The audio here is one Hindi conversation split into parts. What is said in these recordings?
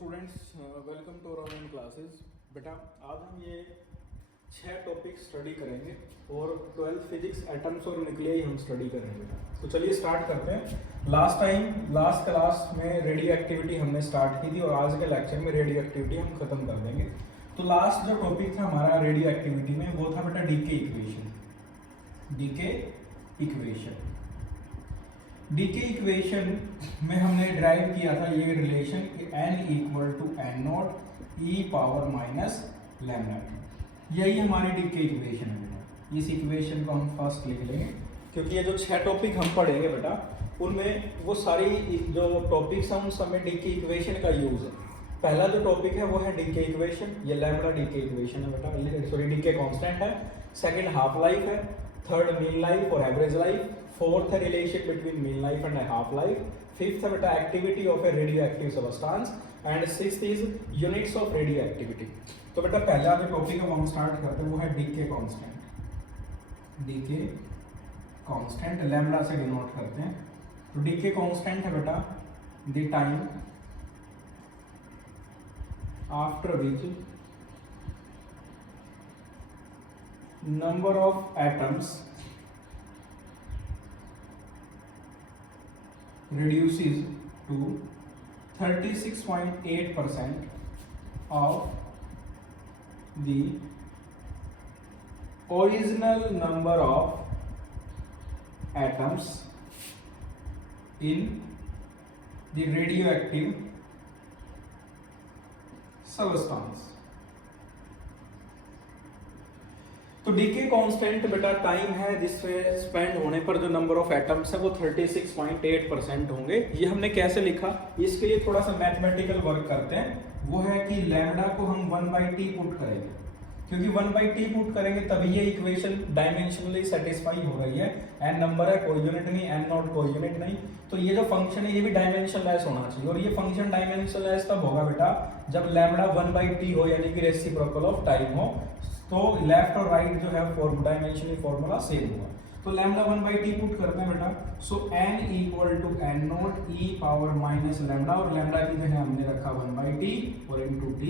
Students, welcome to our online classes. बेटा आज हम ये 6 टॉपिक स्टडी करेंगे और 12th फिजिक्स एटम्स और न्यूक्लियाई हम स्टडी करेंगे बेटा। तो चलिए स्टार्ट करते हैं। लास्ट क्लास में रेडियो एक्टिविटी हमने स्टार्ट की थी और आज के लेक्चर में रेडियो एक्टिविटी हम खत्म कर देंगे। तो लास्ट जो टॉपिक था हमारा रेडियो एक्टिविटी में वो था बेटा डीके इक्वेशन। डीके इक्वेशन में हमने ड्राइव किया था ये relation n equal to n naught e power minus lambda. यही हमारी डीके इक्वेशन है बेटा। इस इक्वेशन को हम फर्स्ट लिख लेंगे क्योंकि ये जो 6 टॉपिक हम पढ़ेंगे बेटा उनमें वो सारी जो टॉपिक्स हैं उन सब में डीके इक्वेशन का यूज है। पहला जो टॉपिक है वो है डीके इक्वेशन, ये लैम्डा डीके इक्वेशन है बेटा, सॉरी डीके कांस्टेंट है। सेकंड हाफ लाइफ है, थर्ड मीन लाइफ और एवरेज लाइफ, फोर्थ है relation between mean life and half life, fifth है बेटा activity of a radioactive substance and sixth is units of radio activity. तो बेटा पहला जो टॉपिक है वो हम स्टार्ट करते हैं वो है डीके कांस्टेंट लैम्डा से डिनोट करते हैं। तो डीके कांस्टेंट है बेटा the time after which number of atoms reduces to 36.8% of the original number of atoms in the radioactive substance। तो डीके कांस्टेंट बेटा टाइम है जिसमें स्पेंड होने पर जो नंबर ऑफ एटम्स है वो 36.8% होंगे। ये हमने कैसे लिखा, इसके लिए थोड़ा सा मैथमेटिकल वर्क करते हैं। वो है कि लैम्डा को हम 1/t पुट करेंगे, क्योंकि 1/t पुट करेंगे तभी ये इक्वेशन डायमेंशनली सेटिस्फाई हो रही है। एन नंबर है, कोई यूनिट नहीं, एन नॉट कोई यूनिट नहीं, तो ये जो फंक्शन है ये भी डायमेंशनलेस होना चाहिए। और ये फंक्शन डायमेंशनलेस तब होगा बेटा जब लैम्डा 1/t हो, यानी कि रेसिप्रोकल ऑफ टाइम हो। तो लेफ्ट और राइट जो है डायमेंशनल फॉर्मूला सेम होगा। तो लैम्डा 1/t पुट करते हैं बेटा। So n equal to n naught e power minus lambda, और लैम्डा की जगह हमने रखा 1/t और इनटू t।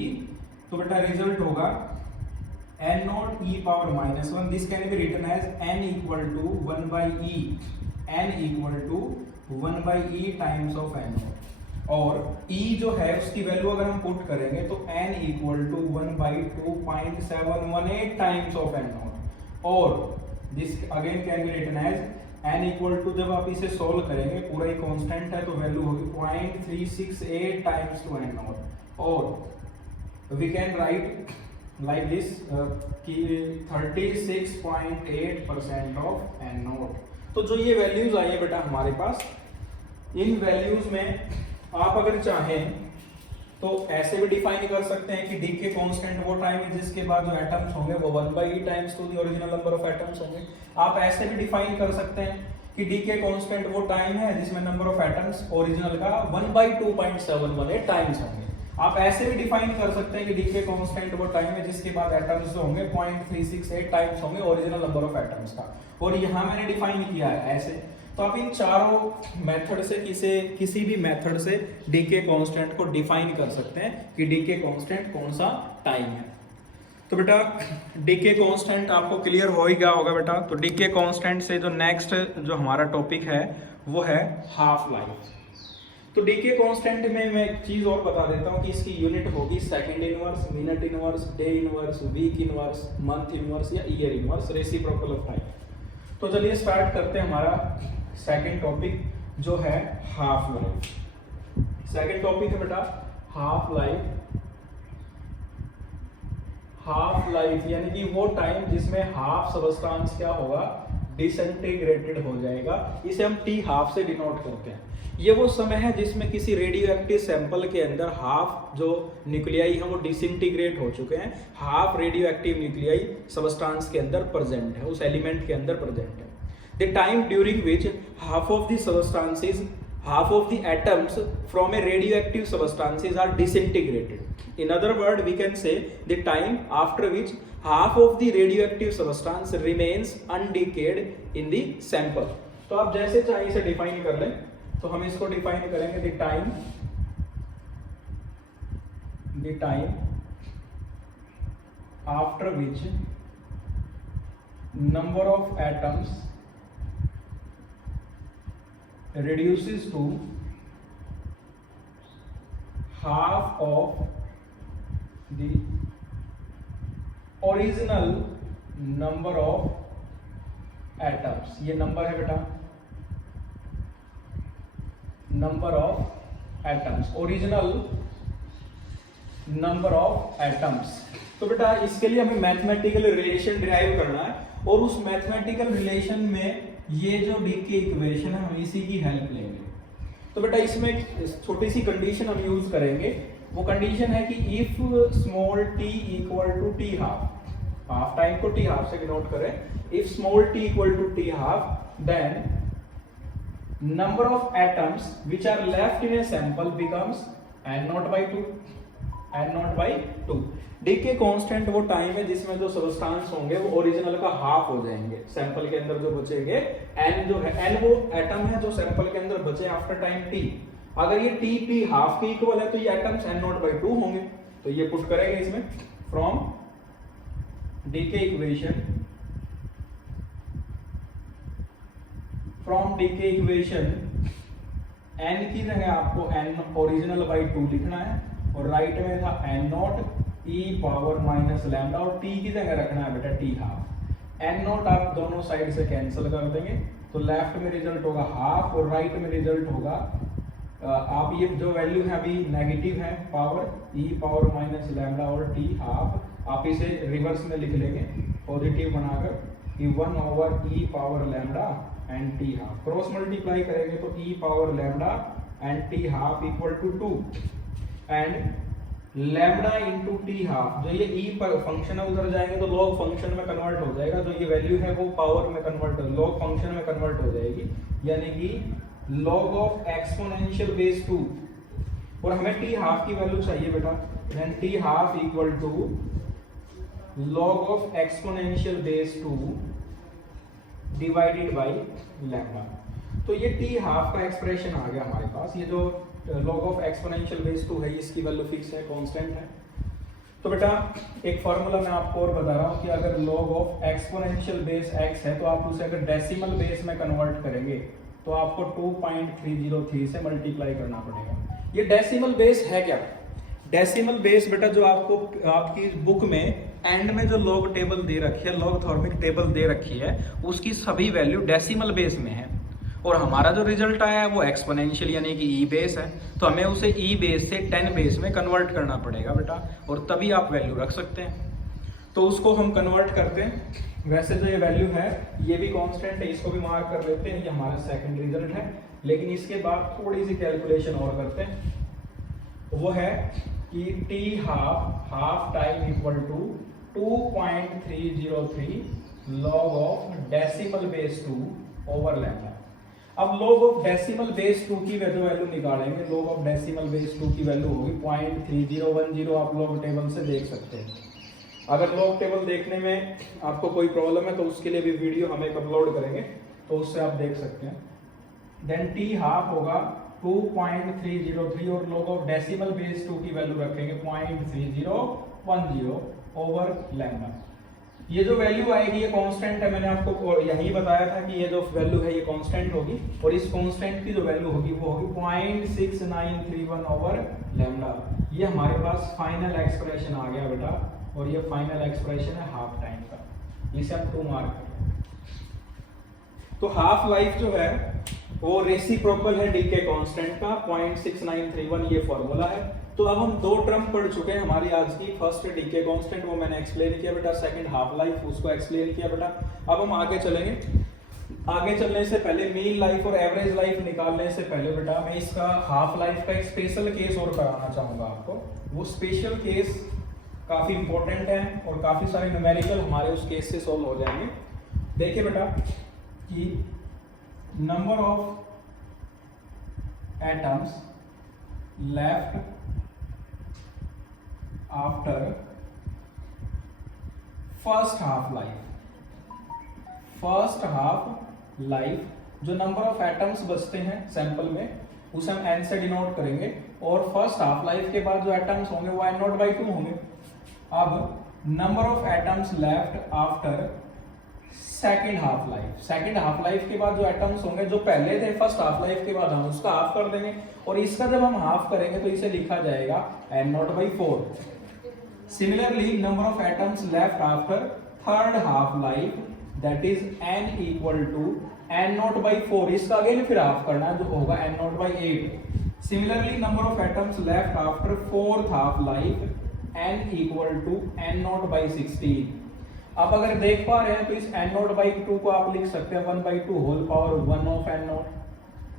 तो बेटा रिजल्ट होगा n naught e power minus 1। This can be written as n equal to 1/e, n equal to 1/e times of n naught. और e जो है उसकी वैल्यू अगर हम पुट करेंगे तो n equal to 1/2.718 times of n naught. और this again can be written as n equal to, जब आप इसे सोल्व करेंगे पूरा ही कांस्टेंट है तो वैल्यू होगी 0.368 टाइम्स टू n नॉट। और we can write like this कि 36.8% ऑफ n नॉट। तो जो ये वैल्यूज आई है बेटा हमारे पास, इन वैल्यूज में आप अगर चाहें तो ऐसे भी डिफाइन कर सकते हैं कि डीके कांस्टेंट वो टाइम है जिसके बाद जो एटम्स होंगे वो 1/e times to the original number of atoms होंगे। आप ऐसे भी डिफाइन कर सकते हैं कि डीके कांस्टेंट वो टाइम है जिसमें नंबर ऑफ एटम्स ओरिजिनल का 1/2.718 टाइम्स होंगे। आप ऐसे भी डिफाइन कर सकते हैं कि डीके कांस्टेंट वो टाइम है जिसके बाद एटम्स जो होंगे 0.368 टाइम्स होंगे ओरिजिनल नंबर ऑफ एटम्स का। और यहाँ मैंने डिफाइन किया है ऐसे। तो आप इन चारों मेथड से किसी भी मेथड से डीके कांस्टेंट को डिफाइन कर सकते हैं कि डीके कांस्टेंट कौन सा टाइम है। तो बेटा डीके कांस्टेंट आपको क्लियर हो ही गया होगा बेटा। तो डीके कांस्टेंट से जो नेक्स्ट जो हमारा टॉपिक है वो है हाफ लाइफ। तो डीके कांस्टेंट में मैं एक चीज और बता देता हूँ कि इसकी यूनिट होगी second inverse, minute inverse, day inverse, week inverse, month inverse या year inverse, reciprocal of time. तो चलिए स्टार्ट करते हैं हमारा सेकंड टॉपिक जो है हाफ लाइफ। सेकंड टॉपिक है बेटा हाफ लाइफ। हाफ लाइफ यानी कि वो टाइम जिसमें हाफ सबस्टेंस क्या होगा, डिसइंटीग्रेटेड हो जाएगा। इसे हम टी हाफ से डिनोट करते हैं। ये वो समय है जिसमें किसी रेडियो एक्टिव सैंपल के अंदर हाफ जो न्यूक्लियाई है वो डिसइंटीग्रेट हो चुके हैं, half radio active nuclei substance के अंदर प्रेजेंट है, उस एलिमेंट के अंदर प्रेजेंट है। The time during which half of the substances, half of the atoms from a radioactive substances are disintegrated. In other words, we can say the time after which half of the radioactive substance remains undecayed in the sample. तो आप जैसे चाहे इसे डिफाइन कर लें। तो हम इसको डिफाइन करेंगे the time the time after which number of atoms reduces to half of the original number of atoms। ये नंबर है बेटा, number of atoms, original number of atoms. तो बेटा इसके लिए हमें मैथमेटिकल रिलेशन डिराइव करना है, और उस मैथमेटिकल रिलेशन में ये जो डीके इक्वेशन है हम इसी की हेल्प लेंगे। तो बेटा इसमें एक छोटी सी कंडीशन हम यूज करेंगे, वो कंडीशन है कि if small t equal to t half, half time को टी हाफ से डिनोट करें, if small t equal to t half then number of atoms which are left in a sample becomes n naught by 2, n naught by 2। Decay constant वो टाइम है जिसमें जो सबस्टांस होंगे वो ओरिजिनल का हाफ हो जाएंगे, सैंपल के अंदर जो बचेंगे n जो है, n वो एटम है जो सैंपल के अंदर बचे आफ्टर टाइम t। अगर ये t p हाफ के इक्वल है तो ये एटम्स n नॉट बाई 2 होंगे। तो ये पुट करेंगे इसमें from decay equation, from decay equation n की जगह आपको n ओरिजिनल बाई 2 लिखना है, और राइट में था n naught e power minus lambda, और t की जगह रखना है बेटा t हाफ। n नॉट आप दोनों साइड से कैंसिल कर देंगे, तो लेफ्ट में रिजल्ट होगा हाफ और राइट में रिजल्ट होगा आप ये जो वैल्यू है अभी नेगेटिव है, power e power minus lambda और t हाफ, आप इसे रिवर्स में लिख लेंगे पॉजिटिव बनाकर कि 1 over e power lambda and t half. Cross multiply करेंगे तो e power lambda and t half equal to 2 and lambda into t half. जो ये ई पर फंक्शन है उधर जाएंगे तो लॉग फंक्शन में कन्वर्ट हो जाएगा, जो ये वैल्यू है वो पावर में कन्वर्ट, लॉग फंक्शन में कन्वर्ट हो जाएगी, यानी कि लॉग ऑफ एक्सपोनेंशियल बेस 2। और हमें टी हाफ की वैल्यू चाहिए बेटा, then t half equal to log of exponential base 2 divided by lambda. तो ये टी हाफ का एक्सप्रेशन आ गया हमारे पास। ये जो log ऑफ एक्सपोनेंशियल बेस 2 है इसकी वैल्यू फिक्स है, कांस्टेंट है। तो बेटा एक फॉर्मूला मैं आपको और बता रहा हूँ कि अगर log of exponential base x है तो आप उसे अगर डेसिमल बेस में कन्वर्ट करेंगे तो आपको 2.303 से मल्टीप्लाई करना पड़ेगा। ये डेसिमल बेस है क्या? डेसिमल बेस बेटा जो आपको आपकी बुक में एंड में जो लॉग टेबल दे रखी है, लॉगथॉर्मिक टेबल दे रखी है, उसकी सभी वैल्यू डेसिमल बेस में है, और हमारा जो रिजल्ट आया है वो एक्सपोनेंशियल यानी कि ई बेस है, तो हमें उसे ई बेस से 10 बेस में कन्वर्ट करना पड़ेगा बेटा, और तभी आप वैल्यू रख सकते हैं। तो उसको हम कन्वर्ट करते हैं। वैसे जो ये वैल्यू है ये भी कांस्टेंट है, इसको भी मार्क कर लेते हैं, ये हमारा सेकंड रिजल्ट है। लेकिन इसके बाद थोड़ी सी कैलकुलेशन और करते हैं, वो है कि t half time equal to 2.303 log of decimal base 2 over lambda. अब लॉग ऑफ डेसिमल बेस 2 की वैल्यू निकालेंगे। लॉग ऑफ डेसिमल बेस 2 की वैल्यू होगी 0.3010। आप लॉग टेबल से देख सकते हैं। अगर लॉग टेबल देखने में आपको कोई प्रॉब्लम है तो उसके लिए भी वीडियो हम एक अपलोड करेंगे, तो उससे आप देख सकते हैं। देन टी हाफ होगा 2.303 और लॉग ऑफ डेसिमल बेस 2 की वैल्यू रखेंगे 0.3010 ओवर लैम्डा। ये जो वैल्यू आएगी ये कांस्टेंट है, मैंने आपको यही बताया था कि ये जो वैल्यू है ये कांस्टेंट होगी, और इस कांस्टेंट की जो वैल्यू होगी वो होगी 0.6931 ओवर लैम्डा। ये हमारे पास फाइनल एक्सप्रेशन आ गया बेटा, और ये फाइनल एक्सप्रेशन है हाफ टाइम का, इसे हम 2 मार्क करें। तो हाफ लाइफ जो है वो रेसिप्रोकल है डीके कांस्टेंट का 0.6931, ये फॉर्मूला है। तो अब हम 2 टर्म पढ़ चुके हैं हमारी आज की। फर्स्ट डीके कांस्टेंट वो मैंने एक्सप्लेन किया बेटा, सेकंड हाफ लाइफ उसको एक्सप्लेन किया बेटा। अब हम आगे चलेंगे। आगे चलने से पहले मीन लाइफ और एवरेज लाइफ निकालने से पहले बेटा मैं इसका हाफ लाइफ का एक स्पेशल केस और कराना चाहूंगा आपको। वो स्पेशल केस काफी इंपॉर्टेंट है और काफी सारे न्यूमेरिकल हमारे उस केस से सॉल्व हो जाएंगे। देखिए बेटा कि number of atoms left after first half life, जो नंबर ऑफ एटम्स बचते हैं सैंपल में उसे हम n से डिनोट करेंगे, और फर्स्ट हाफ लाइफ के बाद जो एटम्स होंगे वो n0/2 होंगे। अब number of atoms left after second half life, second half life के बाद जो एटम्स होंगे जो पहले थे फर्स्ट हाफ लाइफ के बाद, हम उसका हाफ कर देंगे, और इसका जब हम हाफ करेंगे तो इसे लिखा जाएगा n0/4। Similarly number of atoms left after third half life, that is n equal to n0/4, इसका अगेन फिर हाफ करना है जो होगा n0/8। Similarly number of atoms left after fourth half life, n equal to n0/16। आप अगर देख पा रहे हैं तो इस n0/2 को आप लिख सकते हैं 1/2 whole power 1 of n0,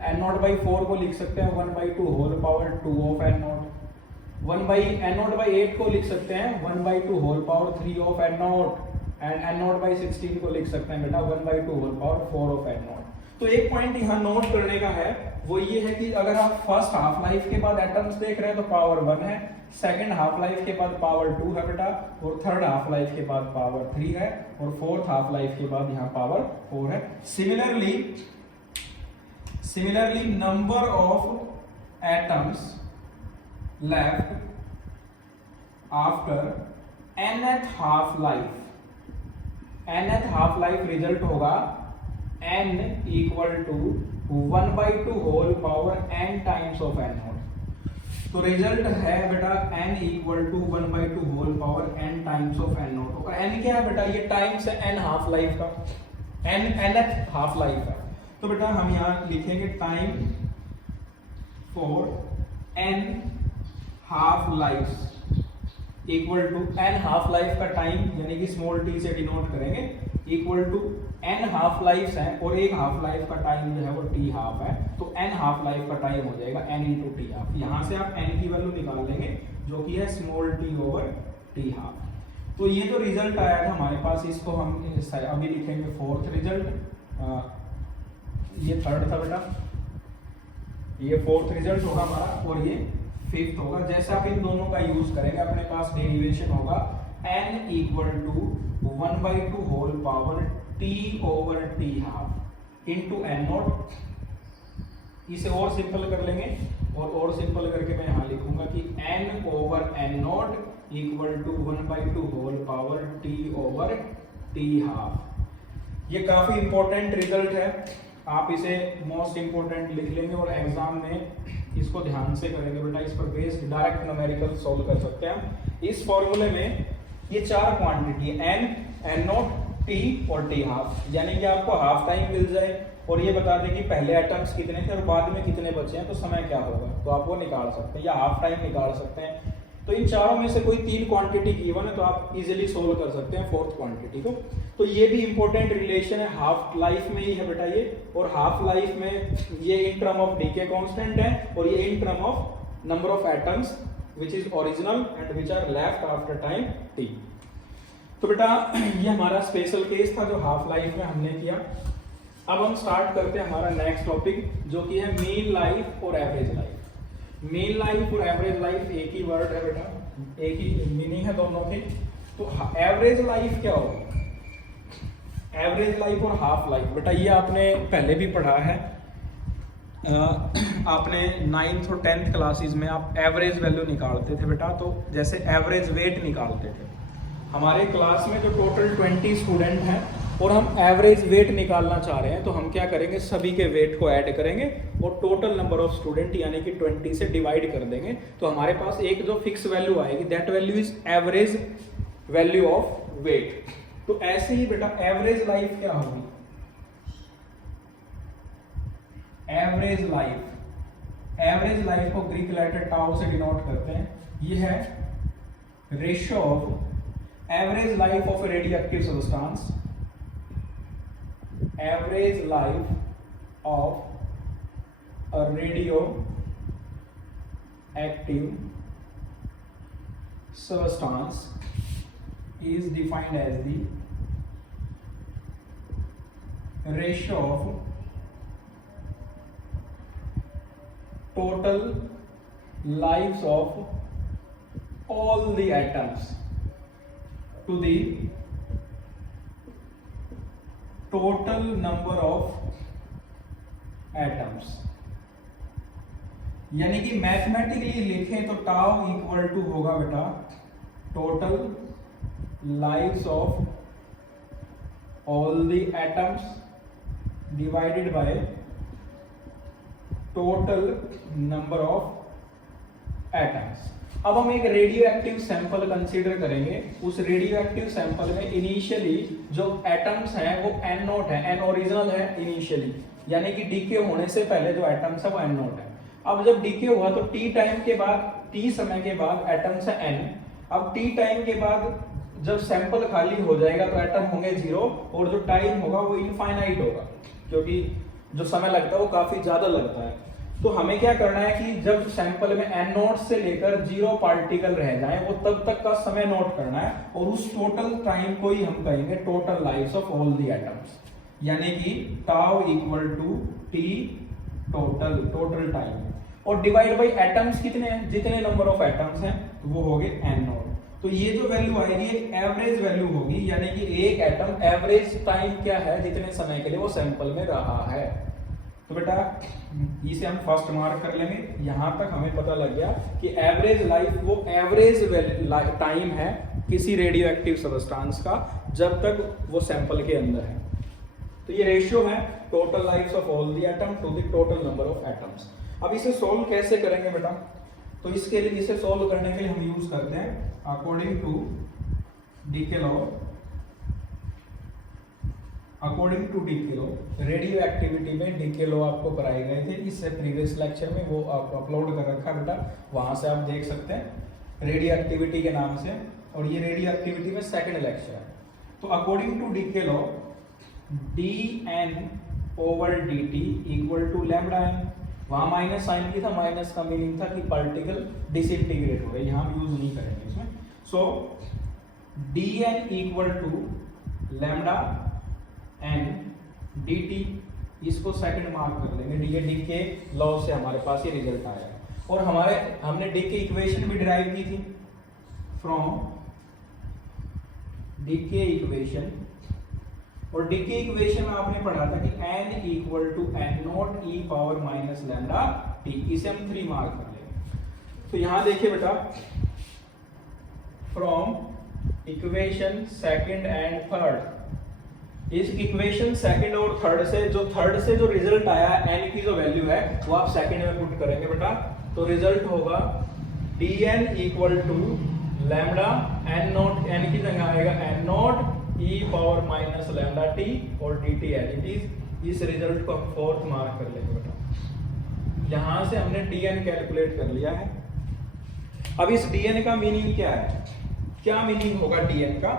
n0/4 को लिख सकते हैं 1/2 whole power 2 of n0, n0/8 को लिख सकते हैं 1/2 whole power 3 of n0, and n0/16 को लिख सकते हैं बेटा 1/2 होल पावर 4 ऑफ n0। तो एक पॉइंट यहाँ नोट करने का है, वो ये है कि अगर आप फर्स्ट हाफ लाइफ के बाद एटम्स देख रहे हैं तो पावर 1 है, सेकेंड हाफ लाइफ के बाद पावर 2 है बेटा, और थर्ड हाफ लाइफ के बाद पावर 3 है, और फोर्थ हाफ लाइफ के बाद यहाँ पावर 4 है। Similarly number of atoms left after nth half life, nth half life result होगा n equal to 1/2 whole power n times of n0। तो रिजल्ट है बेटा n equal to 1/2 whole power n times of n0 होगा। n क्या है बेटा, ये टाइम्स है n हाफ लाइफ का, nth हाफ लाइफ है। तो बेटा हम यहाँ लिखेंगे time for n half life equal to n half life का टाइम, यानी कि स्मॉल t से डिनोट करेंगे, equal to n half life है, और एक हाफ लाइफ का टाइम जो है वो t हाफ है, तो n हाफ लाइफ का टाइम हो जाएगा n इंटू टी हाफ। यहाँ से आप n की वैल्यू निकाल लेंगे जो कि है small t over t half. तो ये जो रिजल्ट आया था हमारे पास, इसको हम अभी लिखेंगे फोर्थ रिजल्ट, ये थर्ड था बेटा, ये फोर्थ रिजल्ट होगा हमारा, और ये फिफ्थ होगा। जैसे आप इन दोनों का यूज करेंगे अपने पास डेरिवेशन होगा n equal to 1/2 whole power t over t half into n0। इसे और सिंपल कर लेंगे, और सिंपल करके मैं यहाँ लिखूंगा कि n over n0 equal to 1/2 whole power t over t half. ये काफी इंपॉर्टेंट रिजल्ट है, आप इसे मोस्ट इंपॉर्टेंट लिख लेंगे, और एग्जाम में इसको ध्यान से करेंगे बेटा, इस पर बेस्ड डायरेक्ट न्यूमेरिकल सोल्व कर सकते हैं। इस फॉर्मूले में ये चार क्वांटिटी n, n0, t और t हाफ, यानी कि आपको हाफ टाइम मिल जाए और ये बता दें कि पहले एटम्स कितने थे और बाद में कितने बचे हैं, तो समय क्या होगा, तो आप वो निकाल सकते हैं, या हाफ टाइम निकाल सकते हैं। तो इन चारों में से कोई तीन क्वांटिटी गिवन है तो आप इजीली सोल्व कर सकते हैं फोर्थ क्वांटिटी को। तो ये भी इंपॉर्टेंट रिलेशन है, हाफ लाइफ में ही है बेटा ये, और हाफ लाइफ में ये in term of decay constant है, और ये in term of number of atoms which is original and which are left after time t। तो बेटा ये हमारा स्पेशल केस था जो हाफ लाइफ में हमने किया। अब हम स्टार्ट करते हैं हमारा नेक्स्ट टॉपिक, जो कि है मीन लाइफ और एवरेज लाइफ। मीन लाइफ और एवरेज लाइफ एक ही वर्ड है बेटा, एक ही मीनिंग है दोनों की। तो एवरेज लाइफ क्या होगा, एवरेज लाइफ और हाफ लाइफ, बेटा ये आपने पहले भी पढ़ा है, आपने 9th और 10th क्लासेस में आप एवरेज वैल्यू निकालते थे बेटा, तो जैसे एवरेज वेट निकालते थे। हमारे क्लास में जो टोटल 20 स्टूडेंट हैं और हम एवरेज वेट निकालना चाह रहे हैं, तो हम क्या करेंगे, सभी के वेट को ऐड करेंगे और टोटल नंबर ऑफ स्टूडेंट यानी कि 20 से डिवाइड कर देंगे, तो हमारे पास एक जो फिक्स वैल्यू आएगी, that value is average value of weight. तो ऐसे ही बेटा एवरेज लाइफ क्या होगी, एवरेज लाइफ को ग्रीक लेटर टाउ से डिनोट करते हैं। ये है ratio of average life of a radioactive substance, average life of a radioactive substance is defined as the ratio of total lives of all the atoms to the total number of atoms। यानी कि मैथमेटिकली लिखें तो टाउ इक्वल टू होगा बेटा total lives of all the atoms divided by total number of atoms. अब हम एक रेडियो एक्टिव सैंपल कंसीडर करेंगे। उस रेडियो एक्टिव सैंपल में इनिशियली जो एटम्स हैं वो n नॉट है, n ओरिजिनल है इनिशियली, यानी कि डीके होने से पहले जो एटम्स है वो n नॉट है। अब जब डीके हुआ तो t टाइम के बाद, t समय के बाद एटम्स है n। अब t टाइम के बाद जब सैंपल खाली हो जाएगा तो एटम होंगे 0 और जो टाइम होगा वो इनफाइनाइट होगा, क्योंकि जो समय लगता है वो काफी ज्यादा लगता है। तो हमें क्या करना है कि जब सैंपल में n नॉट से लेकर 0 पार्टिकल रह जाए वो तब तक का समय नोट करना है, और उस टोटल टाइम को ही हम कहेंगे total lives of all the atoms, यानी कि tau equal to t total time. और डिवाइड बाई एटम्स कितने हैं, जितने नंबर ऑफ एटम्स हैं तो वो हो गए n नॉट। तो ये जो वैल्यू आएगी एक एवरेज वैल्यू होगी, यानी कि एक एटम एवरेज टाइम क्या है जितने समय के लिए वो सैंपल में रहा है। तो बेटा इसे हम फर्स्ट मार्क कर लेंगे। यहां तक हमें पता लग गया कि एवरेज लाइफ वो एवरेज टाइम है किसी रेडियो एक्टिव सब्सटेंस का जब तक वो सैंपल के अंदर है। तो ये रेशियो है total life of all the atom to the total number of atoms. अब इसे सोल्व कैसे करेंगे बेटा, तो इसके लिए इसे सोल्व करने के लिए हम यूज करते हैं according to decay law. According to decay law, radioactivity में डीके लॉ आपको कराए गए थे इससे प्रीवियस लेक्चर में, वो आपको अपलोड कर रखा बेटा, वहां से आप देख सकते हैं रेडियो एक्टिविटी के नाम से। और ये रेडियो एक्टिविटी में सेकंड लेक्चर है। तो according to decay law dn over dt equal to lambda n। वहां माइनस साइन की था, माइनस का मीनिंग था कि पार्टिकल डिसइंटीग्रेट हो रहे, यहां हम यूज नहीं करेंगे इसमें। So dn equal to lambda n dt, इसको सेकंड मार्क कर लेंगे। डी के लॉ से हमारे पास ये रिजल्ट आया। और हमने डी के इक्वेशन भी डिराइव की थी फ्रॉम डी के इक्वेशन। और डी के इक्वेशन में आपने पढ़ा था कि n equal to n naught e power minus lambda t, इसे हम 3 मार्क कर लेंगे। तो यहां देखिए बेटा, from equation second and third, इस इक्वेशन सेकंड और थर्ड से जो रिजल्ट आया n की जो वैल्यू है वो आप सेकंड में पुट करेंगे बेटा। तो रिजल्ट होगा dn equal to lambda n naught, n की जगह आएगा n naught e power minus lambda t और dt एज इट इज। इस रिजल्ट को हम फोर्थ मार्क कर लेंगे बेटा। यहां से हमने dn कैलकुलेट कर लिया है। अब इस dn का मीनिंग क्या है, क्या मीनिंग होगा dn का,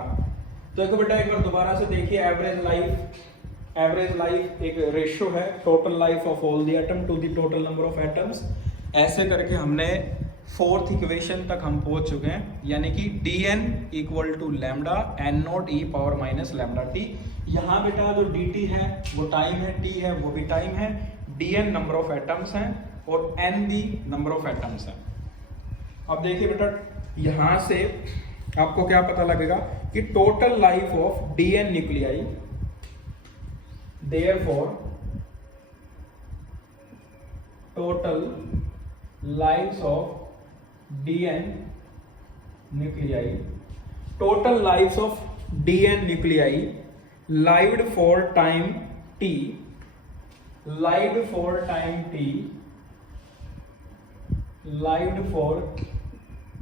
तो देखो बेटा एक बार दोबारा से देखिए। एवरेज लाइफ एक रेशियो है total life of all the atom to the total number of atoms. ऐसे करके हमने फोर्थ इक्वेशन तक हम पहुंच चुके हैं, यानी कि dn equal to lambda n naught e power minus lambda t। यहाँ बेटा जो dt है वो टाइम है, t है वो भी टाइम है, dn नंबर ऑफ एटम्स हैं और n the number of atoms हैं। अब देखिए बेटा यहाँ से आपको क्या पता लगेगा कि total life of dn nuclei, therefore total lives of dn nuclei, total lives of dn nuclei lived for time t, lived for time t, lived for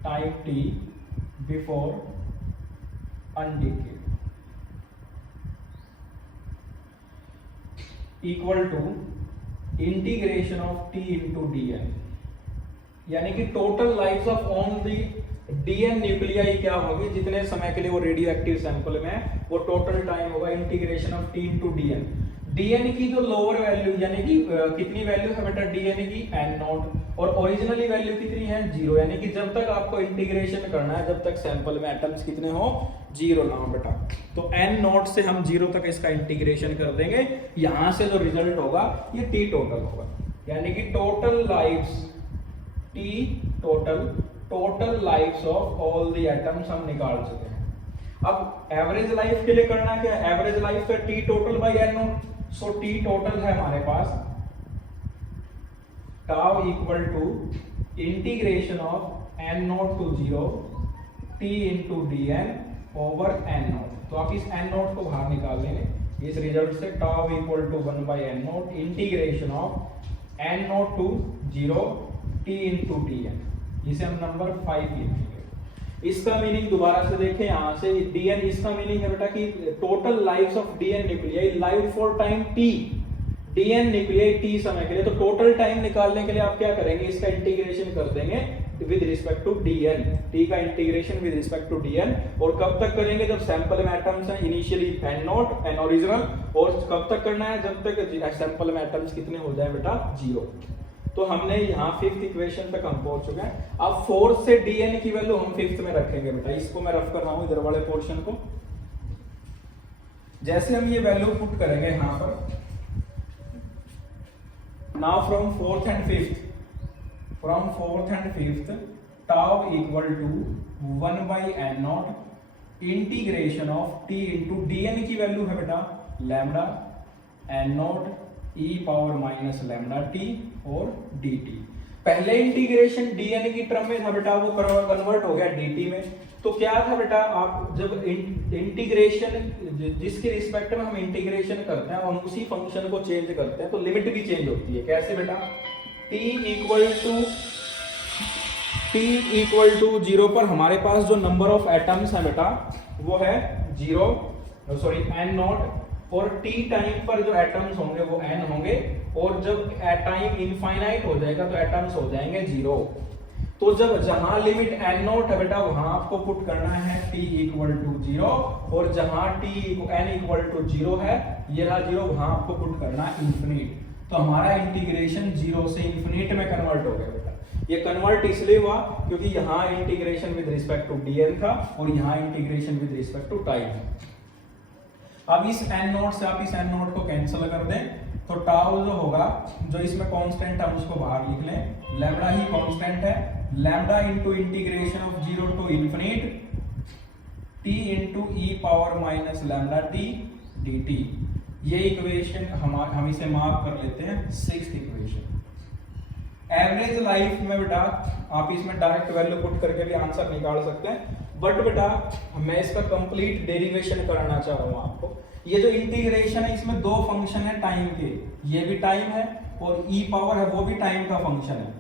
time t before undecayed equal to integration of t into dn, यानी कि total life of on the dN nuclei क्या होगी जितने समय के लिए वो रेडियो एक्टिव सैंपल में है, वो टोटल टाइम होगा integration of t into dN. DN की जो लोअर वैल्यू यानी कि कितनी वैल्यू है बेटा डीएन की n नॉट, और ओरिजिनली वैल्यू कितनी है 0, यानी कि जब तक आपको इंटीग्रेशन करना है जब तक सैंपल में एटम्स कितने हो 0 ना हो बेटा। तो n नॉट से हम 0 तक इसका इंटीग्रेशन कर देंगे, यहां से जो रिजल्ट होगा ये टी टोटल होगा, यानी कि total lives T total lifes of all the atoms हम निकाल चुके हैं। अब एवरेज लाइफ के लिए करना क्या है, एवरेज लाइफ है T total by n naught. So T total है हमारे पास tau equal to integration of N naught to 0 T into D N over N naught. तो आप इस एन नोट को बाहर निकाल लेंगे इस रिजल्ट से, tau equal to 1 by n naught integration of N naught to 0 T into D n, जिसे हम नंबर 5 लिखेंगे। इसका मीनिंग दोबारा से देखें यहाँ से, डीएन इसका मीनिंग है बेटा कि total lives of dN nuclei live for time t, dN nuclei t समय के लिए। तो टोटल टाइम निकालने के लिए आप क्या करेंगे, इसका इंटीग्रेशन कर देंगे with respect to DN, T का integration with respect to DN. और कब तक करेंगे, जब सैंपल में एटम्स हैं initially N naught N original, और कब तक करना है, जब तक सैंपल में एटम्स कितने हो जाए बेटा 0। तो हमने यहाँ 5th इक्वेशन तक हम पहुंच चुके हैं। अब 4th से डीएन की वैल्यू हम 5th में रखेंगे बेटा। इसको मैं रफ कर रहा हूं इधर वाले पोर्शन को। जैसे हम ये वैल्यू पुट करेंगे यहाँ पर, now from 4th and 5th tau equal to 1 by n naught integration of T into dN की वैल्यू है बेटा lambda n naught e power minus lambda t और dt। पहले इंटीग्रेशन dn की टर्म में था बेटा, वो कन्वर्ट हो गया dt में। तो क्या था बेटा, आप जब इंटीग्रेशन जिसके रिस्पेक्ट में हम इंटीग्रेशन करते हैं और उसी फंक्शन को चेंज करते हैं तो लिमिट भी चेंज होती है। कैसे बेटा, t इक्वल टू 0 पर हमारे पास जो नंबर ऑफ एटम्स है बेटा वो है 0 n नॉट, और t टाइम पर जो एटम्स होंगे वो n होंगे, और जब टाइम इनफाइनाइट हो जाएगा तो एटम्स हो जाएंगे 0। तो जब जहां लिमिट n नॉट है बेटा वहां आपको पुट करना है t इक्वल टू 0, और जहां n इक्वल टू 0 है ये रहा 0, वहां आपको पुट करना है इंफिनिट। तो हमारा इंटीग्रेशन 0 से इंफिनिट में कन्वर्ट हो गया बेटा। ये कन्वर्ट इसलिए हुआ क्योंकि यहाँ integration with respect to dn था और यहाँ integration with respect to time. अब इस n नोट से आप इस n नोट को कैंसिल कर दें, तो टाउ जो होगा, जो इसमें कांस्टेंट है उसको बाहर लिख लें, लैम्डा ही कांस्टेंट है, lambda into integration of 0 to infinite t into e power minus lambda t dt। ये इक्वेशन हम इसे मार्क कर लेते हैं 6th इक्वेशन। एवरेज लाइफ में बेटा आप इसमें डायरेक्ट वैल्यू पुट करके भी आंसर निकाल सकते हैं, बट बेटा मैं इसका कंप्लीट डेरिवेशन कराना चाह रहा हूं आपको। ये जो इंटीग्रेशन है इसमें 2 फंक्शन है टाइम के, ये भी टाइम है और e पावर है वो भी टाइम का फंक्शन है।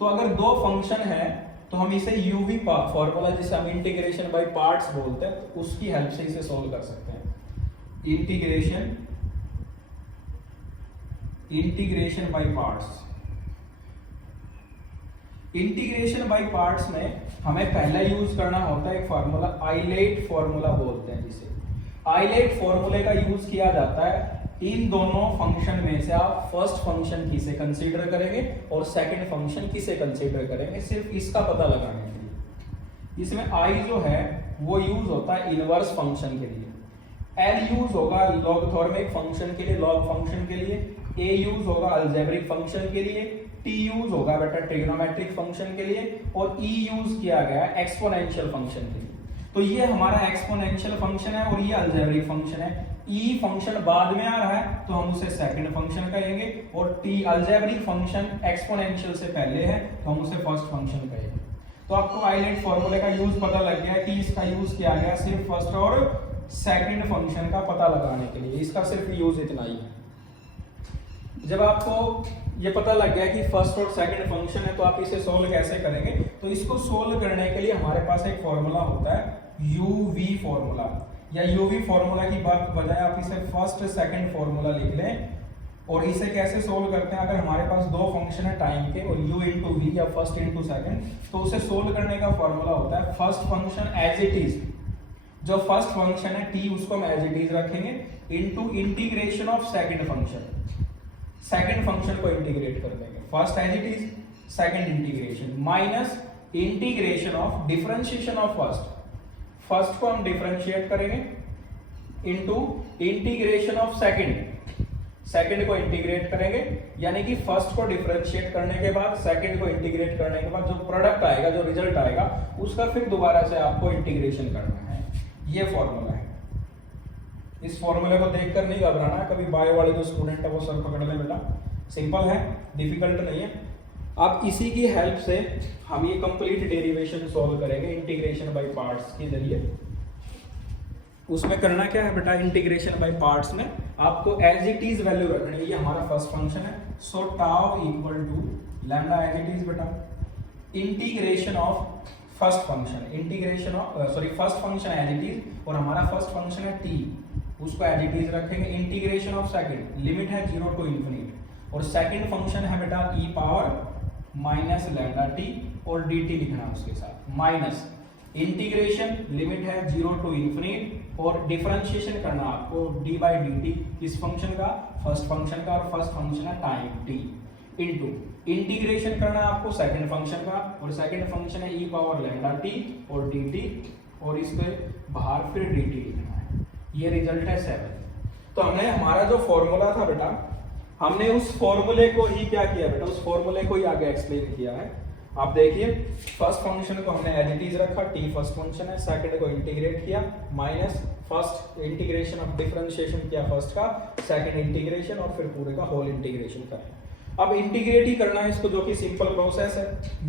तो अगर 2 फंक्शन है तो हम इसे uv फॉर्मूला जिसे हम इंटीग्रेशन बाय पार्ट्स बोलते हैं, तो उसकी हेल्प से इसे सोल्व कर सकते हैं। Integration by parts, integration by parts में हमें पहला यूज करना होता है एक फार्मूला, आइलेट फार्मूला बोलते हैं जिसे। आइलेट फार्मूले का यूज किया जाता है इन दोनों फंक्शन में से आप फर्स्ट फंक्शन किसे कंसीडर करेंगे और सेकंड फंक्शन किसे कंसीडर करेंगे, सिर्फ इसका पता लगाने के लिए। इसमें आई जो है वो यूज होता है इनवर्स फंक्शन के लिए, एल यूज होगा लॉगथॉर्मिक फंक्शन के लिए, लॉग फंक्शन के लिए, ए यूज होगा अलजेब्रिक फंक्शन के लिए, टी यूज होगा बेटा ट्रिग्नोमेट्रिक फंक्शन के लिए, और ई यूज किया गया है एक्सपोनेंशियल फंक्शन के लिए। तो ये हमारा एक्सपोनेंशियल फंक्शन है और ये अलजेब्रिक फंक्शन है। ई फंक्शन बाद में आ रहा है तो हम उसे सेकंड फंक्शन कहेंगे, और टी अलजेब्रिक फंक्शन एक्सपोनेंशियल से पहले है तो हम उसे फर्स्ट फंक्शन कहेंगे। तो आपको आइलेट फॉर्मूले का यूज पता लग गया है कि इसका यूज किया गया सिर्फ फर्स्ट और सेकंड फंक्शन का पता लगाने के लिए, इसका सिर्फ यूज इतना ही है। जब आपको ये पता लग गया कि फर्स्ट और सेकंड फंक्शन है तो आप इसे सोल्व कैसे करेंगे, तो इसको सोल्व करने के लिए हमारे पास एक फॉर्मूला होता है यूवी फॉर्मूला, या यूवी फॉर्मूला की बात बजाय आप इसे फर्स्ट सेकंड फॉर्मूला लिख लें। और इसे कैसे सोल्व करते हैं, अगर हमारे पास 2 फंक्शन है टाइम के और u इंटू वी या फर्स्ट इंटू सेकंड, तो उसे सोल्व करने का फॉर्मूला होता है first function as it is, जो फर्स्ट फंक्शन है t उसको हम एज इट इज रखेंगे, into integration of second function, second function को इंटीग्रेट कर देंगे, first as it is second integration, minus integration of differentiation of first, first को हम डिफरेंशिएट करेंगे, into integration of second, second को इंटीग्रेट करेंगे, यानी कि फर्स्ट को डिफरेंशिएट करने के बाद सेकंड को इंटीग्रेट करने के बाद जो प्रोडक्ट आएगा, जो रिजल्ट आएगा, उसका फिर दोबारा से आपको इंटीग्रेशन करना है। ये फॉर्मूला है। इस फॉर्मूले को देखकर नहीं घबराना, कभी बायो वाले जो स्टूडेंट है वो सर पकड़ ले बेटा, सिंपल है, डिफिकल्ट नहीं है। अब इसी की हेल्प से हम ये कंप्लीट डेरिवेशन सॉल्व करेंगे इंटीग्रेशन बाय पार्ट्स के जरिए। उसमें करना क्या है बेटा, इंटीग्रेशन बाय पार्ट्स में आपको एज इट इज वैल्यू रखनी है। ये हमारा फर्स्ट फंक्शन है, so tau equal to lambda as it is बेटा, integration of first function, integration of first function as it is, और हमारा फर्स्ट फंक्शन है t, उसको एज इट इज रखेंगे। इंटीग्रेशन ऑफ सेकंड, लिमिट है 0 टू इंफिनिट, और सेकंड फंक्शन है बेटा e power minus lambda t, और dt लिखना उसके साथ, माइनस इंटीग्रेशन, लिमिट है 0 टू इंफिनिट, और डिफरेंशिएशन करना आपको d बाई dt किस फंक्शन का, फर्स्ट फंक्शन का, और फर्स्ट फंक्शन है टाइम t, इनटू इंटीग्रेशन करना आपको सेकंड फंक्शन का, और सेकंड फंक्शन है e पावर लैम्डा t और dt, और इसके बाहर फिर dt लिखना है। ये रिजल्ट है 7। तो हमने हमारा जो फॉर्मूला था बेटा, हमने उस फॉर्मूले को ही क्या किया बेटा, उस फॉर्मूले को ही आगे एक्सप्लेन किया है। आप देखिए, फर्स्ट फंक्शन को हमने एज इट इज रखा, t फर्स्ट फंक्शन है, सेकंड को इंटीग्रेट किया, minus first integration of differentiation किया फर्स्ट का, सेकंड इंटीग्रेशन, और फिर पूरे का होल इंटीग्रेशन करें। अब इंटीग्रेट ही करना है इसको, जो कि सिंपल प्रोसेस है।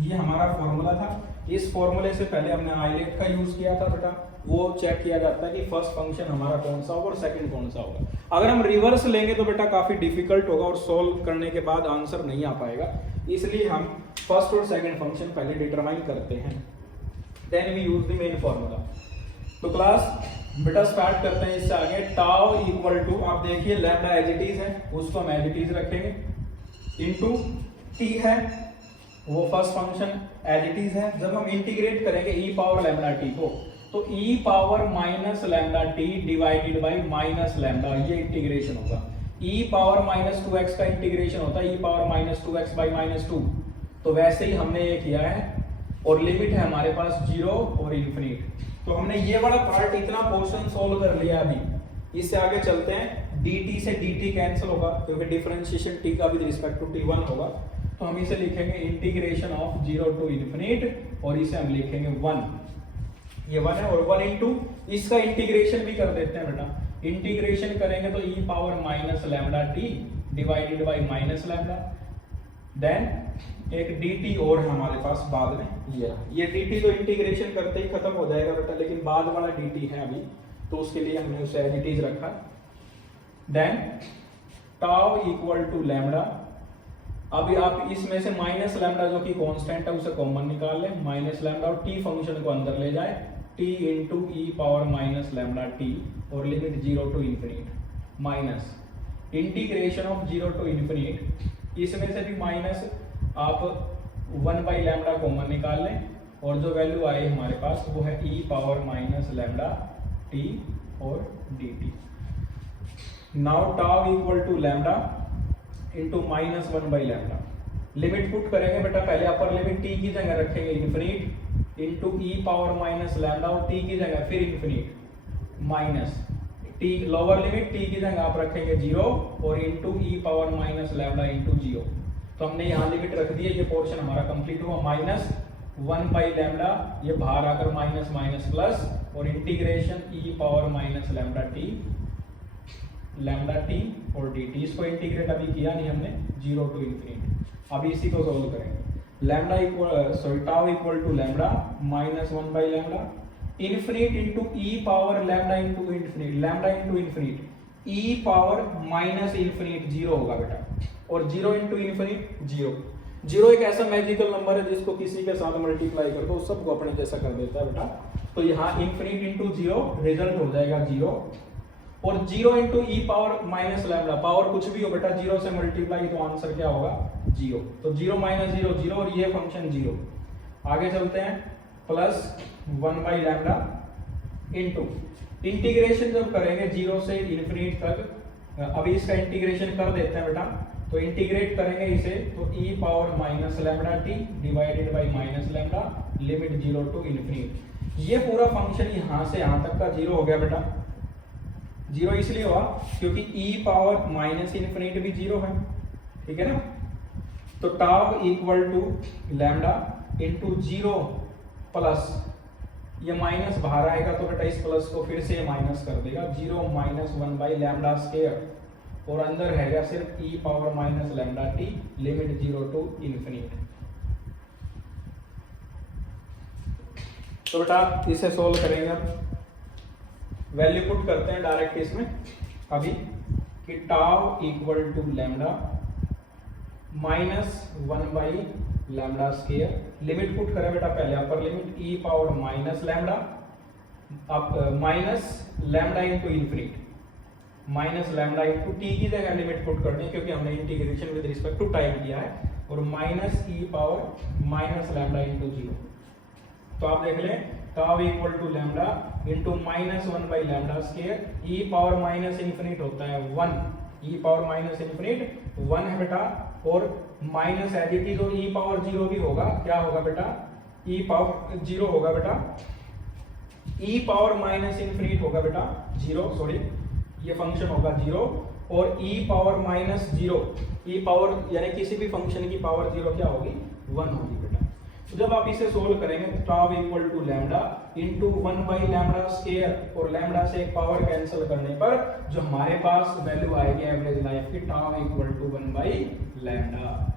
ये हमारा फॉर्मूला था, इस फॉर्मूले से पहले हमने आइलेट का यूज किया था बेटा, वो चेक किया जाता है कि फर्स्ट फंक्शन हमारा कौन सा होगा और सेकंड कौन सा होगा। अगर हम रिवर्स लेंगे तो बेटा काफी डिफिकल्ट होगा और सॉल्व करने के बाद आंसर नहीं आ पाएगा, इसलिए हम फर्स्ट और सेकंड फंक्शन पहले डिटरमाइन करते हैं, then we use the main formula. तो क्लास बेटा स्टार्ट करते हैं इससे आगे। टाउ इक्वल टू, आप देखिए लैम्डा एज इट इज है, उसको हम एज इट इज रखेंगे, इनटू टी है, वो first function as it is है। जब हम इंटीग्रेट करेंगे e पावर लैम्डा टी को, तो e power minus lambda T divided by minus lambda, ये इंटीग्रेशन होगा। e पावर माइनस 2x का इंटीग्रेशन होता है e power minus 2x by minus 2, तो वैसे ही हमने ये किया है, और लिमिट है हमारे पास 0 और इन्फिनिट। तो हमने ये वाला पार्ट, इतना पोर्शन सोल्व कर लिया अभी। इससे आगे चलते हैं, dt से dt कैंसिल होगा क्योंकि डिफरेंशिएशन t का विद रिस्पेक्ट टू t1 होगा, तो हम इसे लिखेंगे इंटीग्रेशन ऑफ 0 टू इन्फिनिट, और इसे हम लिखेंगे 1, ये 1 है, और 1 इंटू इसका इंटीग्रेशन भी कर देते हैं बेटा। इंटीग्रेशन करेंगे तो e power minus lambda t divided by minus lambda, then एक dt और हमारे पास बाद में ये dt तो इंटीग्रेशन करते ही खत्म हो जाएगा बेटा, लेकिन बाद वाला dt है अभी, तो उसके लिए हमने उसे एज इट इज रखा। Then tau equal to lambda, अभी आप इसमें से माइनस लैम्डा जो कि कांस्टेंट है उसे कॉमन निकाल लें, माइनस लैम्डा, और t फंक्शन को अंदर ले जाए, t into e power minus lambda t, और limit 0 to infinite, minus integration of 0 to infinite, इसमें से भी माइनस आप 1 बाई लैम्डा कॉमन निकाल लें, और जो वैल्यू आई हमारे पास वो है e power minus lambda t और dt। Now tau equal to lambda into minus 1 by lambda, limit put करेंगे बेटा, पहले अपर लिमिट t की जगह रखेंगे infinite, into e power minus lambda, और t की जगह फिर infinite, minus t, lower limit t की जगह आप रखेंगे 0, और into e power minus lambda into 0। तो हमने यहाँ लिमिट रख दी है, ये पोर्शन हमारा कंप्लीट हुआ, माइनस 1 बाई लैम्डा, ये बाहर आकर माइनस माइनस प्लस, और integration e power minus lambda t और dt, इसको इंटीग्रेट अभी किया नहीं हमने, 0 टू इन्फिनिट। अभी इसी को सोल्व करेंगे। Lambda equal tau equal to lambda minus 1 by lambda, infinite into e power lambda into infinite, lambda into infinite, e power minus infinite 0 होगा बेटा, और 0 इंटू इन्फिनिट 0। 0 एक ऐसा मैजिकल नंबर है जिसको किसी के साथ मल्टीप्लाई कर दो सबको अपने जैसा कर देता है बेटा। तो यहाँ इन्फिनिट इंटू 0, रिजल्ट हो जाएगा 0, और 0 into E power minus lambda, power कुछ भी हो बेटा 0 से मल्टीप्लाई, तो आंसर क्या होगा 0। तो 0 माइनस 0 0, और ये फंक्शन 0। आगे चलते हैं, plus 1 by lambda into integration जब करेंगे 0 से इन्फिनिट तक, अभी इसका इंटीग्रेशन कर देते हैं बेटा, तो इंटीग्रेट करेंगे इसे, तो e power minus lambda t divided by minus lambda, limit 0 to infinite. ये पूरा फंक्शन यहाँ से यहाँ तक का 0 हो गया बेटा। 0 इसलिए हुआ क्योंकि e पावर माइनस इन्फिनिट भी 0 है, ठीक है ना। तो tau equal to lambda into 0 plus, ये माइनस बाहर आएगा तो बेटा इस प्लस को फिर से माइनस कर देगा, 0 माइनस 1 बाई लैम्डा स्क्वायर, और अंदर रहेगा सिर्फ e power minus lambda t, limit 0 to infinite. तो बेटा इसे सोल्व करेंगे, अब वैल्यू पुट करते हैं डायरेक्ट इसमें अभी कि tau equal to lambda minus 1 lambda square, limit put करें बेटा पहले upper limit e power minus lambda, अब minus lambda into infinite, minus lambda into t की जगह लिमिट पुट करनी है क्योंकि हमने integration with respect to time किया है, और minus e power minus lambda into 0। तो आप देख लें tau equal to lambda into minus 1 lambda square, e power minus infinite होता है 1, ई पावर माइनस इन्फिनिट 1 है बेटा, और माइनस एज इट इज, और ई पावर 0 भी होगा, क्या होगा बेटा ई पावर 0 होगा बेटा, ई पावर माइनस इन्फिनिट होगा बेटा 0, सॉरी ये फंक्शन होगा 0, और ई पावर माइनस 0, ई पावर यानी किसी भी फंक्शन की पावर 0 क्या होगी 1 होगी बेटा। तो जब आप इसे सोल्व करेंगे तो tau equal to lambda into 1 lambda square, और लैम्डा से एक पावर कैंसिल करने पर जो हमारे पास वैल्यू आएगी एवरेज लाइफ की, टाउ इक्वल टू 1 लैम्डा।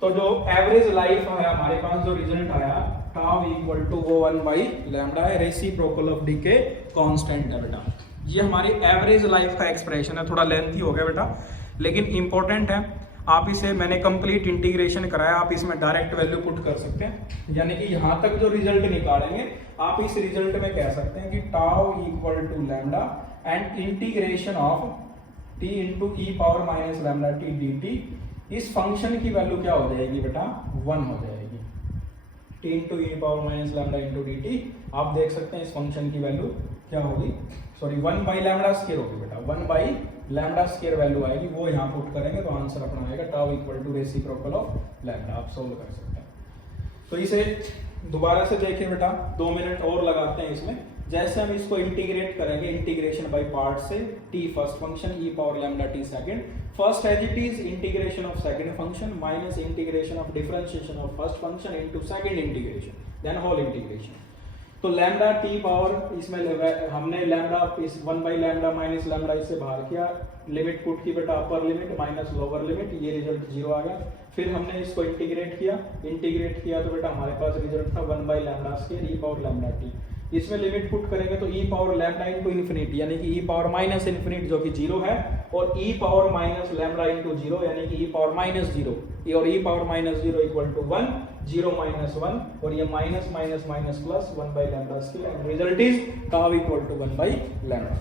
तो जो एवरेज लाइफ है हमारे पास, जो रिजल्ट आया टाउ इक्वल टू वो 1 लैम्डा है, रेसिप्रोकल ऑफ डीके कांस्टेंट है बेटा। ये हमारी एवरेज लाइफ का एक्सप्रेशन है, थोड़ा लेंथी हो गया बेटा लेकिन इंपॉर्टेंट है। आप इसे मैंने कंप्लीट इंटीग्रेशन कराया, आप इसमें डायरेक्ट वैल्यू पुट कर सकते हैं, यानी कि यहाँ तक जो रिजल्ट निकालेंगे आप इस रिजल्ट में कह सकते हैं कि tau equal to lambda and integration of T into E power minus lambda T D T, इस फंक्शन की वैल्यू क्या हो जाएगी बेटा 1 हो जाएगी, T into E power minus lambda into D T. आप देख सकते हैं इस फंक्शन की वैल्यू क्या होगी, सॉरी 1 लैम्डा स्क्वायर होगी बेटा, 1 लैम्डा स्क्वायर वैल्यू आएगी, वो यहाँ पुट करेंगे तो आंसर अपना आएगा tau equal to reciprocal of lambda. आप सोल्व कर सकते हैं। तो इसे दोबारा से देखें बेटा, 2 मिनट और लगाते हैं इसमें। जैसे हम इसको इंटीग्रेट करेंगे इंटीग्रेशन बाय पार्ट से, t first function e power lambda t second, first as it is integration of second function minus integration of differentiation of first function into second integration, then whole integration. तो लैम्डा टी पावर इसमें हमने लैम्डा इस 1 लैम्डा माइनस लैम्डा इससे बाहर किया, लिमिट पुट की बेटा upper limit minus lower limit, ये रिजल्ट 0 आ गया। फिर हमने इसको इंटीग्रेट किया तो बेटा हमारे पास रिजल्ट था 1 lambda square e power lambda T. इसमें लिमिट पुट करेंगे तो ई पावर लैम्डा इंटू इन्फिनिटी यानी कि ई पावर माइनस इन्फिनिटी जो कि 0 है, और E power minus lambda into 0 यानी कि ई पावर माइनस 0, और E power minus 0 equal to 1, 0 minus 1, और ये minus minus minus plus 1 lambda square, and result is tau equal to 1 lambda.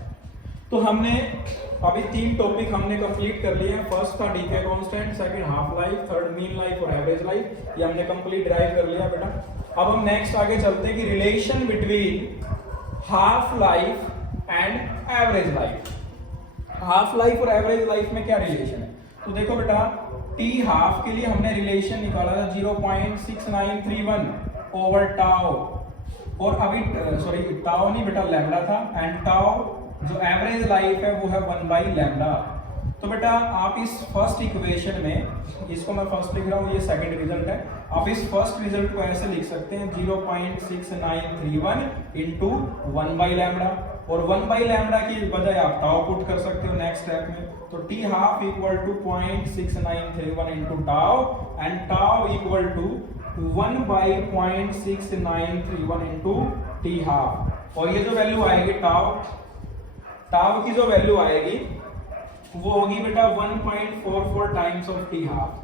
तो हमने अभी 3 टॉपिक हमने कंप्लीट कर लिए हैं। फर्स्ट था decay constant, second half life, third mean life और एवरेज लाइफ, ये हमने कंप्लीट ड्राइव कर लिया बेटा। अब हम नेक्स्ट आगे चलते हैं कि relation between half life and average life. Half life और एवरेज लाइफ में क्या रिलेशन है, तो देखो बेटा टी हाफ के लिए हमने रिलेशन निकाला था 0.6931 ओवर टाउ, और अभी सॉरी टाउ नहीं बेटा लैम्डा था, एंड टाउ जो एवरेज लाइफ है वो है 1 लैम्डा। तो बेटा आप इस फर्स्ट इक्वेशन में, इसको मैं फर्स्ट लिख रहा हूँ, ये सेकंड रिजल्ट है, आप इस फर्स्ट रिजल्ट को ऐसे लिख सकते हैं 0.6931 इंटू 1 लैम्डा, और 1 लैम्डा की बजाय आप टाउ पुट कर सकते हो नेक्स्ट स्टेप में। तो t half equal to 0.6931 into tau, and tau equal to 1/0.6931 into t half, और ये जो वैल्यू आएगी टाउ की जो वैल्यू आएगी वो होगी बेटा 1.44 times of t half.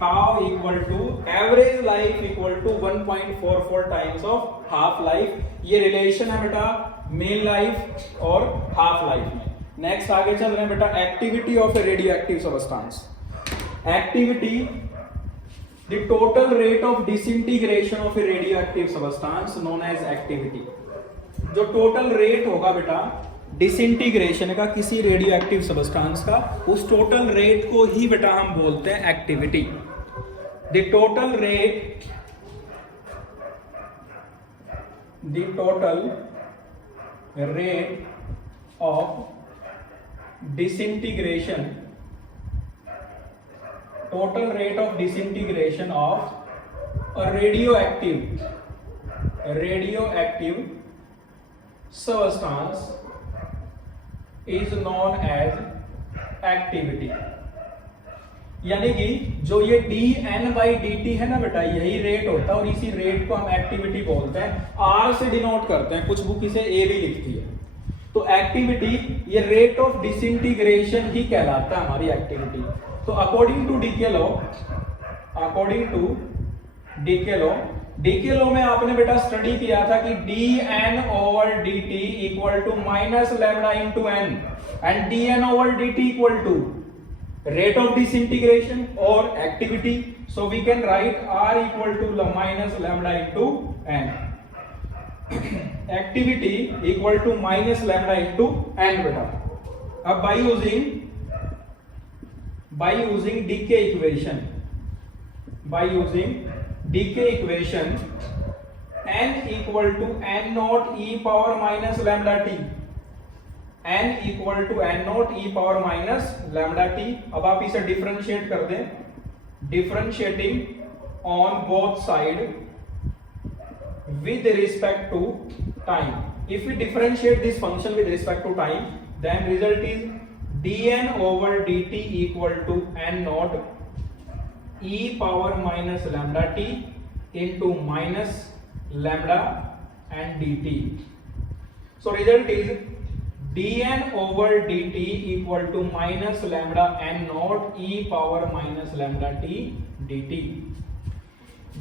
Tau equal to average life equal to 1.44 times of half life. ये रिलेशन है बेटा मेन लाइफ और हाफ लाइफ में। नेक्स्ट आगे चल रहे हैं बेटा, activity of a radioactive substance. Activity, the total rate of disintegration of a radioactive substance known as activity. जो टोटल रेट होगा बेटा डिसइंटीग्रेशन का किसी रेडियो एक्टिव सबस्टेंस का, उस टोटल रेट को ही बेटा हम बोलते हैं activity. The total rate of disintegration of a radioactive substance is known as activity। यानी कि जो ये dn/dt है ना बेटा, यही रेट होता है और इसी रेट को हम एक्टिविटी बोलते हैं। r से डिनोट करते हैं, कुछ बुक इसे a भी लिखती है। तो एक्टिविटी ये रेट ऑफ डिसइंटीग्रेशन ही कहलाता है हमारी एक्टिविटी। तो अकॉर्डिंग टू डीके लॉ में आपने बेटा स्टडी किया था कि dn/dt equal to minus lambda into n and dn/dt equal to rate of disintegration or activity. So we can write r equal to minus lambda into n. Activity equal to minus lambda into n बेटा। अब by using decay equation n equal to n naught e power minus lambda t, n equal to n naught e power minus lambda t। अब आप इसे डिफरेंशिएट कर दें, differentiating on both side with respect to time. If we differentiate this function with respect to time, then result is dn/dt equal to n naught e power minus lambda t into minus lambda and dt। So result is dn/dt equal to minus lambda n naught e power minus lambda t dt।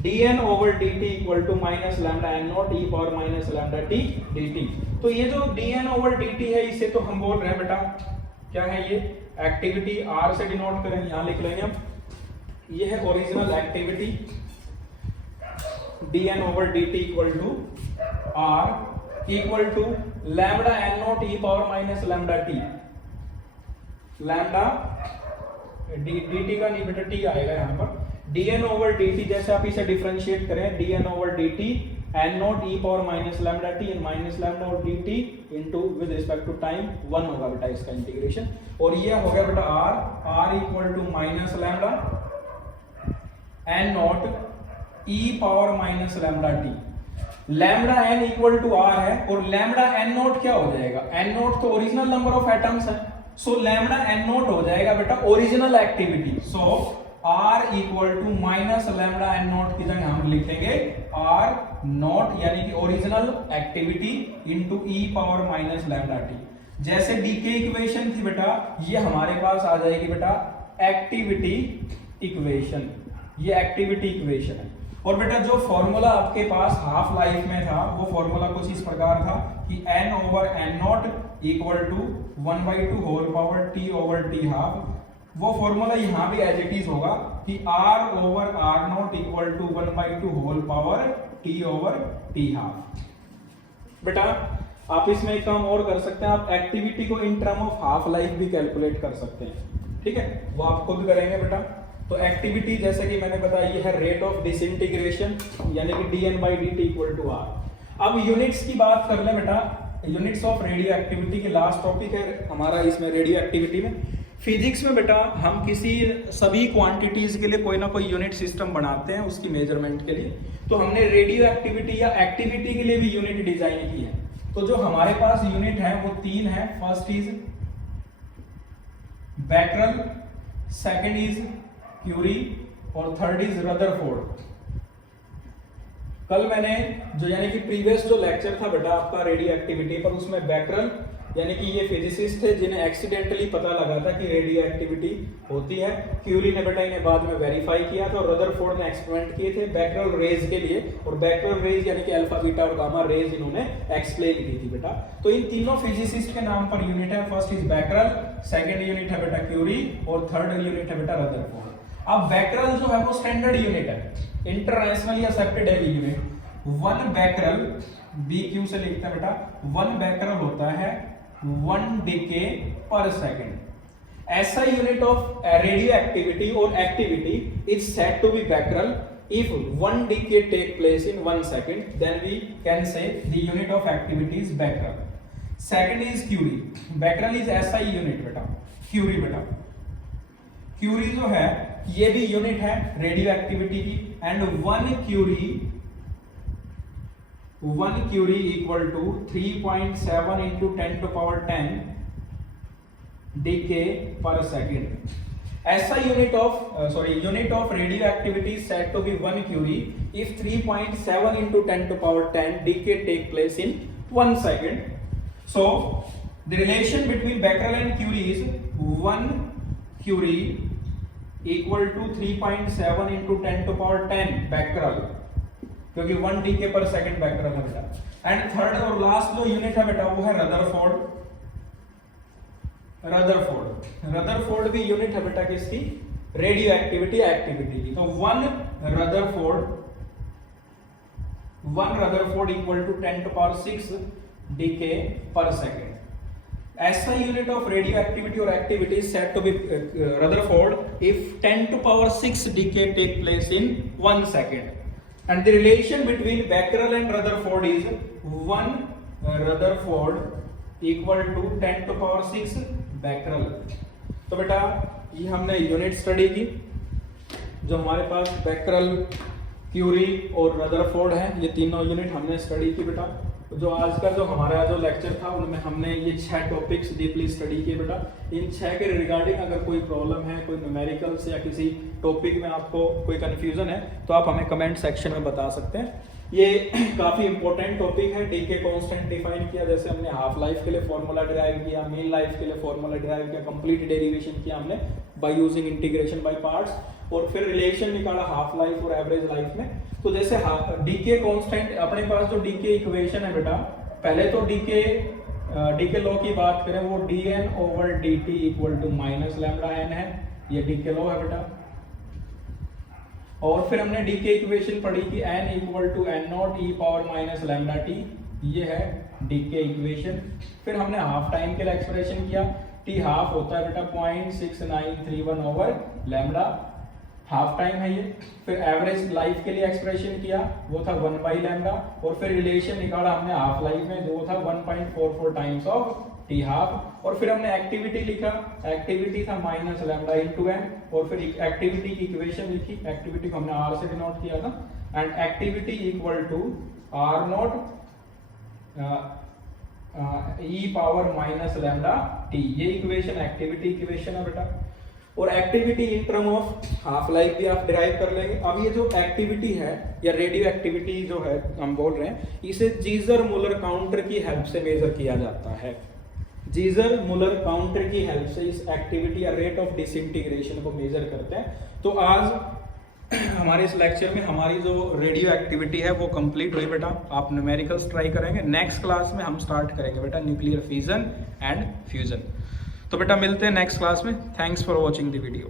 dn/dt equal to minus lambda n naught e power minus lambda t dt। तो ये जो dn/dt है, इसे तो हम बोल रहे हैं बेटा क्या है, ये एक्टिविटी r से डिनोट करें, यहां लिख लेंगे हम, ये है original activity. dn/dt equal to r equal to lambda n naught e power minus lambda t, lambda dt का नहीं बेटा t आएगा यहाँ पर। dn/dt जैसे आप इसे डिफरेंशिएट करें, dn/dt n naught e power minus lambda t and minus lambda और dt into with respect to time 1 होगा बेटा इसका इंटीग्रेशन। और ये हो गया बेटा r equal to minus lambda n naught e power minus lambda t। Lambda n equal to r है और लैम्डा n नोट क्या हो जाएगा, n नोट तो ओरिजिनल नंबर ऑफ एटम्स है, सो लैम्डा n नोट हो जाएगा बेटा original activity. So r equal to minus lambda n naught की जगह हम लिखेंगे r नोट यानी कि original activity into e power minus lambda t। जैसे डीके इक्वेशन थी बेटा, ये हमारे पास आ जाएगी बेटा एक्टिविटी इक्वेशन, ये एक्टिविटी इक्वेशन है। और बेटा जो फॉर्मूला आपके पास हाफ लाइफ में था, वो फॉर्मूला कुछ इस प्रकार था कि n/n0 equal to 1/2 whole power t/t half. वो फॉर्मूला यहाँ भी एज इट इज होगा कि r/r0 equal to 1/2 whole power t/t half. बेटा आप इसमें एक काम और कर सकते हैं, आप एक्टिविटी को इन टर्म ऑफ हाफ लाइफ भी कैलकुलेट कर सकते हैं, ठीक है, वो आप खुद करेंगे बेटा। तो एक्टिविटी जैसे कि मैंने बताया, ये है रेट ऑफ डिसइंटीग्रेशन यानी कि dn/dt इक्वल टू r। अब यूनिट्स की बात कर ले बेटा, यूनिट्स ऑफ रेडियो एक्टिविटी के लास्ट टॉपिक है हमारा इसमें रेडियो एक्टिविटी में। फिजिक्स में बेटा हम सभी क्वांटिटीज के लिए कोई ना कोई यूनिट सिस्टम बनाते हैं उसकी मेजरमेंट के लिए। तो हमने रेडियो एक्टिविटी या एक्टिविटी के लिए भी यूनिट डिजाइन की है। तो जो हमारे पास यूनिट है वो 3 है। First is becquerel, second is curie और थर्ड इज रदरफोर्ड। कल मैंने जो यानी कि प्रीवियस जो लेक्चर था बेटा आपका रेडियो एक्टिविटी पर, उसमें बैकरल यानी कि ये फिजिसिस्ट थे जिन्हें एक्सीडेंटली पता लगा था कि रेडियो एक्टिविटी होती है। क्यूरी ने बेटा इन्हें बाद में वेरीफाई किया था और रदरफोर्ड ने एक्सपेरिमेंट किए थे बैकरल रेज के लिए, और बैकरल रेज यानी कि अल्फा बीटा और गामा रेज इन्होंने एक्सप्लेन की थी बेटा। तो इन तीनों फिजिसिस्ट के नाम पर यूनिट है। First is becquerel, second unit है बेटा क्यूरी और थर्ड यूनिट है बेटा रदरफोर्ड। अब बैकरल जो है वो स्टैंडर्ड यूनिट है, इंटरनेशनली एक्सेप्टेड है यूनिट। 1 बैकरल BQ से लिखते हैं बेटा, 1 बैकरल होता है 1 डिके पर सेकंड। ऐसा यूनिट ऑफ रेडियो एक्टिविटी और activity is said to be becquerel if 1 decay take place in 1 second, then we can say the unit of activity is becquerel. Second is curie. becquerel is SI unit बेटा, curie बेटा, curie जो है ये भी यूनिट है रेडियो एक्टिविटी की। And 1 curie equal to 3.7 into 10 to power 10 decay per second। SI unit of radioactivity is said to be 1 curie if 3.7 into 10 to power 10 decay take place in 1 second. So the relation between Becquerel and Curie is 1 curie equal to 3.7 into 10 to power 10 Becquerel, क्योंकि 1 decay per second Becquerel है बेटा. एंड थर्ड और लास्ट जो यूनिट है बेटा वो है रदरफोर्ड भी यूनिट है बेटा किसकी, रेडियो एक्टिविटी की. तो one rutherford equal to 10 to power 6 decay पर second. SI unit of radioactivity or activity is said to be Rutherford if 10 to power 6 decay take place in 1 second. And the relation between Becquerel and Rutherford is 1 Rutherford equal to 10 to power 6 Becquerel. तो बेटा ये हमने यूनिट स्टडी की, जो हमारे पास Becquerel, क्यूरी और रदरफोर्ड है, ये तीनों यूनिट हमने स्टडी की बेटा. जो आज का जो हमारा जो लेक्चर था उनमें हमने ये 6 टॉपिक्स डीपली स्टडी किए बेटा. इन 6 के रिगार्डिंग अगर कोई प्रॉब्लम है, कोई न्यूमेरिकल्स या किसी टॉपिक में आपको कोई कंफ्यूजन है तो आप हमें कमेंट सेक्शन में बता सकते हैं. ये काफ़ी इंपॉर्टेंट टॉपिक है. डीके कांस्टेंट डिफाइन किया, जैसे हमने हाफ लाइफ के लिए फॉर्मूला डिराइव किया, मीन लाइफ के लिए फॉर्मूला डिराइव किया, कंप्लीट डेरिवेशन किया हमने by using integration by parts, और फिर रिलेशन निकाला हाफ लाइफ और एवरेज लाइफ में. तो जैसे डीके कांस्टेंट अपने पास जो डीके इक्वेशन है बेटा, पहले तो डीके लॉ की बात करें वो dn over dt equal to minus lambda n है, ये डीके लॉ है बेटा. और फिर हमने डीके इक्वेशन पढ़ी कि n equal to n naught e power minus lambda t, ये है डीके इक्वेशन. फिर हमने हाफ टाइम के लिए एक्सप्रेशन किया, t हाफ होता है बेटा 0.6931 ओवर लैम्डा, हाफ टाइम है ये. फिर एवरेज लाइफ के लिए एक्सप्रेशन किया, वो था 1 बाई लैम्डा, और फिर रिलेशन निकाला हमने हाफ लाइफ में, जो था 1.44 टाइम्स ऑफ टी हाफ. और फिर हमने एक्टिविटी लिखा, एक्टिविटी था माइनस लैम्डा इनटू n, और फिर एक्टिविटी की इक्वेशन लिखी, एक्टिविटी को हमने r से डिनोट किया था, and activity equal to r not e power minus lambda t. ये इक्वेशन एक्टिविटी इक्वेशन है बेटा. और activity in term of half life भी आप डिराइव कर लेंगे. अब ये जो एक्टिविटी है या रेडियो एक्टिविटी जो है हम बोल रहे हैं, इसे जीजर मुलर काउंटर की हेल्प से मेजर किया जाता है. जीजर मुलर काउंटर की हेल्प से इस एक्टिविटी या रेट ऑफ डिसइंटीग्रेशन को मेजर करते हैं. तो आज हमारे इस लेक्चर में हमारी जो रेडियो एक्टिविटी है वो कंप्लीट हुई बेटा. आप न्यूमेरिकल्स ट्राई करेंगे. नेक्स्ट क्लास में हम स्टार्ट करेंगे बेटा न्यूक्लियर फिजन एंड फ्यूजन. तो बेटा मिलते हैं नेक्स्ट क्लास में. Thanks for watching the video.